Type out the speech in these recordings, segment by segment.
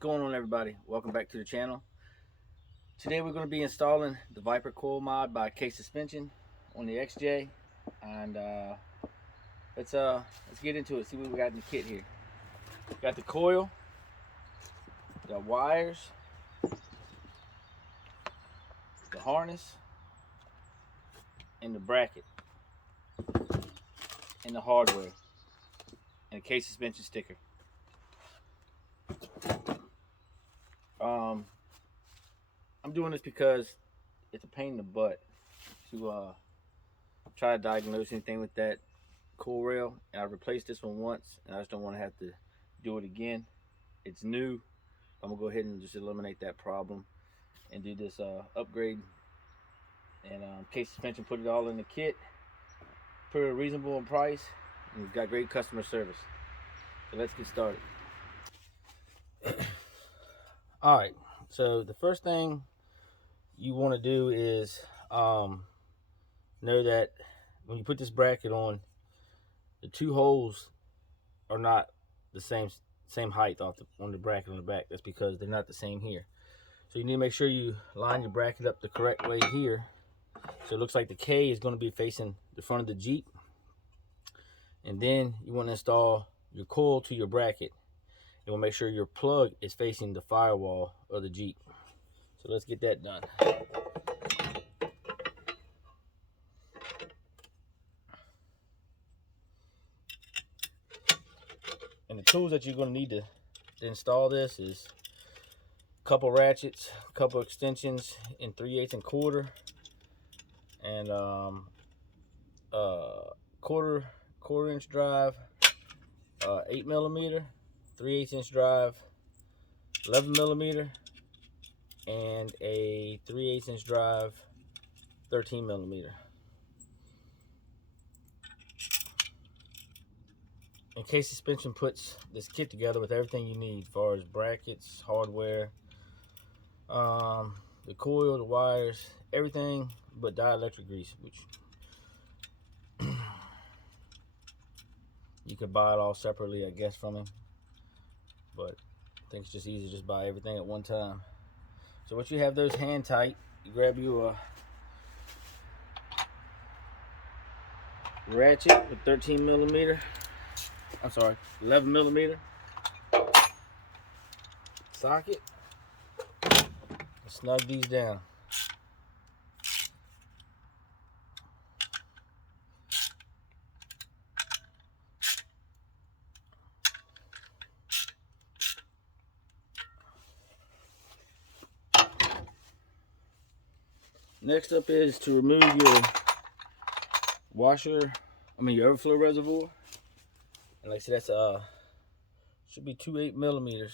going on, everybody? Welcome back to the channel. Today we're going to be installing the Viper Coil mod by K Suspension on the XJ, and let's get into it. See what we got in the kit here. Got the coil, got wires, the harness, and the bracket, and the hardware, and a K Suspension sticker. I'm doing this because it's a pain in the butt to try to diagnose anything with that coil rail, and I replaced this one once, and I just don't want to have to do it again. It's new. I'm gonna go ahead and just eliminate that problem and do this upgrade. And K Suspension put it all in the kit, put a reasonable price, and we've got great customer service. So let's get started. All right. So the first thing you want to do is know that when you put this bracket on, the two holes are not the same height on the bracket on the back. That's because they're not the same here. So you need to make sure you line your bracket up the correct way here. So it looks like the K is going to be facing the front of the Jeep. And then you want to install your coil to your bracket. You want to make sure your plug is facing the firewall of the Jeep. So let's get that done. And the tools that you're going to need to install this is a couple ratchets, a couple extensions in 3/8 and quarter, and quarter inch drive, 8mm, 3/8 inch drive, 11mm, and a 3/8 inch drive, 13mm. And K Suspension puts this kit together with everything you need as far as brackets, hardware, the coil, the wires, everything but dielectric grease, which you could buy it all separately, I guess, from him. But I think it's just easy to just buy everything at one time. So once you have those hand tight, you grab your ratchet with 13mm. I'm sorry, 11mm socket. Snug these down. Next up is to remove your your overflow reservoir. And like I said, that's should be 2/8mm.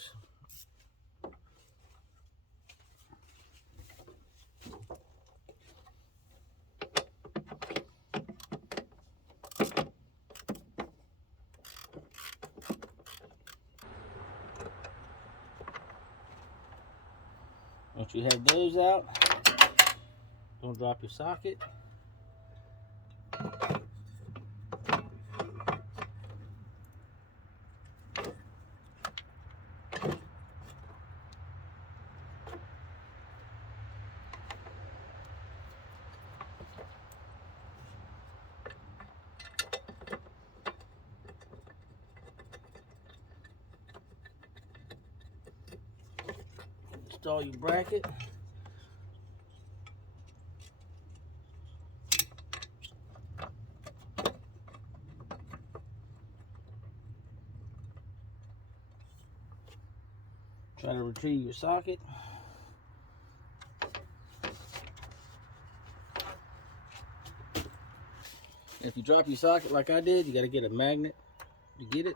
Once you have those out, don't drop your socket. Install your bracket. Try to retrieve your socket. If you drop your socket like I did, you got to get a magnet to get it.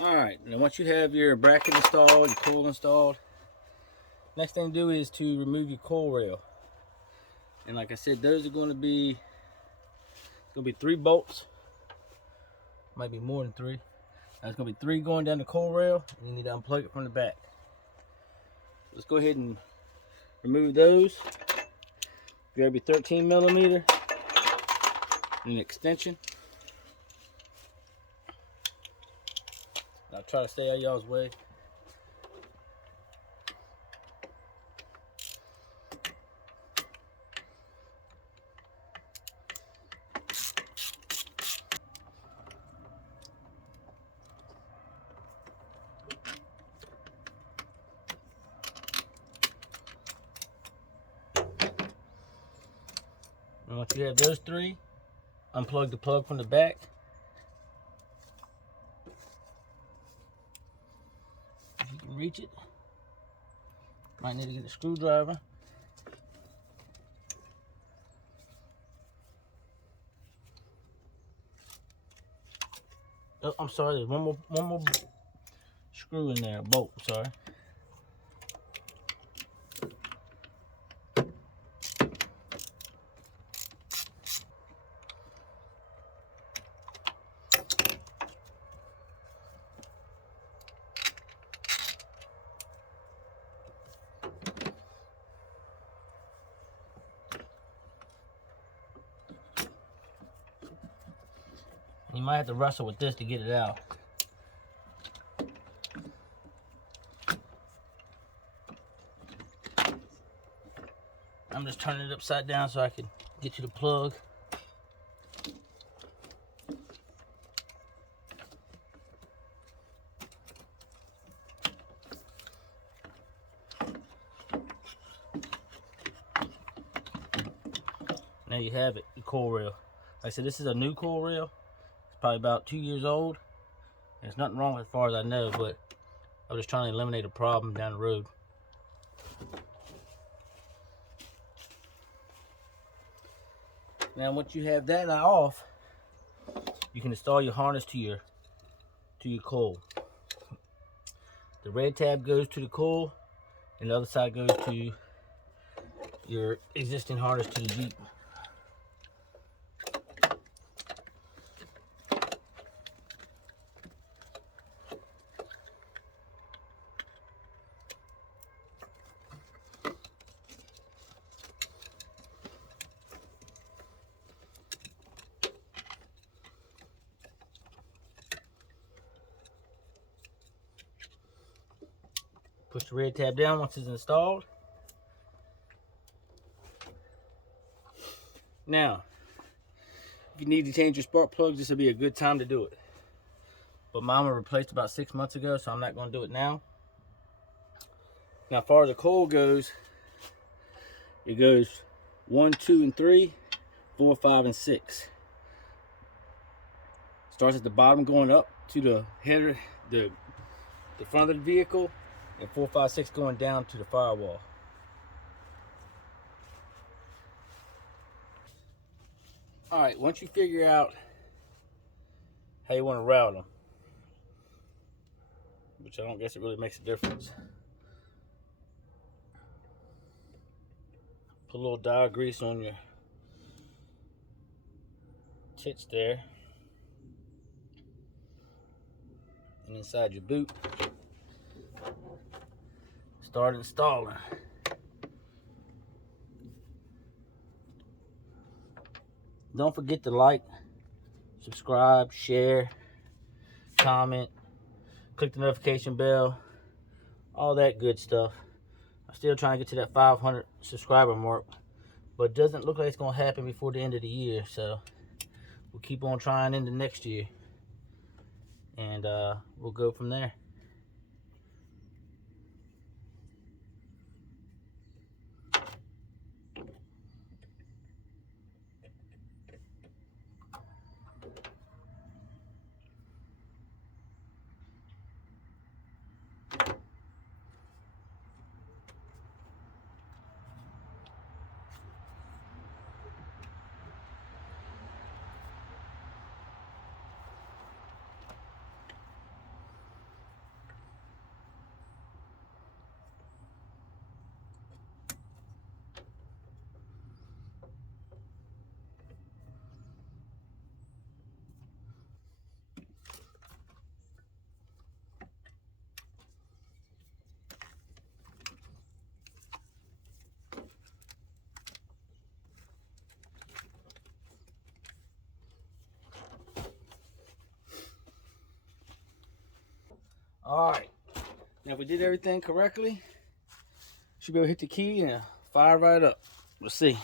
Alright, now once you have your bracket installed, your coil installed, next thing to do is to remove your coil rail. And like I said, those are going to be, it's going to be 3 bolts, might be more than 3. There's going to be 3 going down the coil rail, and you need to unplug it from the back. Let's go ahead and remove those. Grab your 13mm and an extension. I'll try to stay out of y'all's way. And once you have those 3, unplug the plug from the back. If you can reach it, might need to get a screwdriver. Oh, I'm sorry, there's one more screw in there, bolt, sorry. You might have to wrestle with this to get it out. I'm just turning it upside down so I can get to the plug. Now you have it, the coil rail. Like I said, this is a new coil rail. It's probably about 2 years old. There's nothing wrong with it as far as I know, but I was just trying to eliminate a problem down the road. Now once you have that off, you can install your harness to your coil. The red tab goes to the coil, and the other side goes to your existing harness to the Jeep. Push the red tab down once it's installed. Now, if you need to change your spark plugs, this will be a good time to do it. But mine was replaced about 6 months ago, so I'm not going to do it now. Now, as far as the coil goes, it goes 1, 2, and 3, 4, 5, and 6. Starts at the bottom going up to the header, the front of the vehicle, and 4, 5, 6 going down to the firewall. All right, once you figure out how you want to route them, which I don't guess it really makes a difference. Put a little dial grease on your tits there and inside your boot. Start installing. Don't forget to like, subscribe, share, comment, click the notification bell, all that good stuff. I'm still trying to get to that 500 subscriber mark, but it doesn't look like it's going to happen before the end of the year, so we'll keep on trying into next year, and we'll go from there. All right. Now if we did everything correctly, should be able to hit the key and fire right up. Let's see.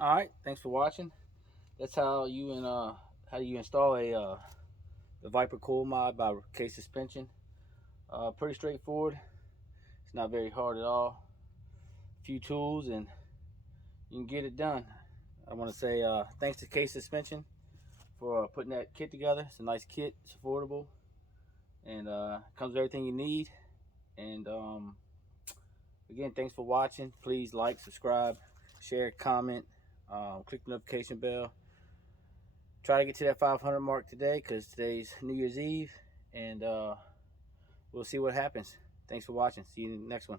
All right, thanks for watching. That's how you install a the Viper Coil mod by Case Suspension. Pretty straightforward. It's not very hard at all. A few tools and you can get it done. I want to say thanks to Case Suspension for putting that kit together. It's a nice kit. It's affordable and comes with everything you need. And again, thanks for watching. Please like, subscribe, share, comment, click the notification bell. Try to get to that 500 mark today because today's New Year's Eve, and we'll see what happens. Thanks for watching. See you in the next one.